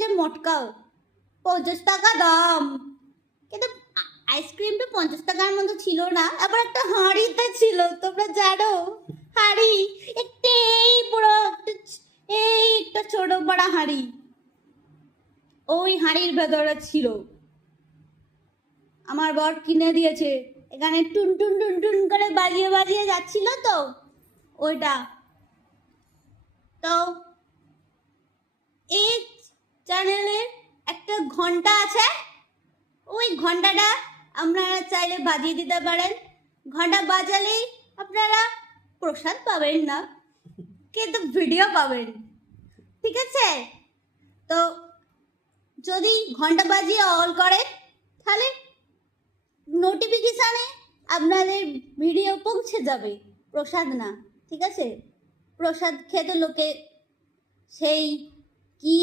যে মটকাও 50 টাকা দাম, কিন্তু আইসক্রিমটা 50 টাকার মতো ছিল না, আবার একটা হাঁড়িতে ছিল, তোমরা জানো হাঁড়ি একটাই বড় এই একটা ছোট বড় হাঁড়ি, ওই হাঁড়ির ভেতরে ছিল। আমার বর কিনে দিয়েছে, এখানে টুন টুন টুন টুন করে বাজিয়ে বাজিয়ে যাচ্ছিল তো ওইটা। তো এই চ্যানেলে একটা ঘন্টা আছে, ওই ঘন্টাটা আপনারা চাইলে বাজিয়ে দিতে পারেন। ঘন্টা বাজালেই আপনারা প্রসাদ পাবেন না, কিন্তু ভিডিও পাবেন, ঠিক আছে? তো যদি ঘন্টা বাজিয়ে অল করে তাহলে নোটিফিকেশানে আপনাদের ভিডিও পৌঁছে যাবে, প্রসাদ না, ঠিক আছে? প্রসাদ খেতে লোকে সেই কি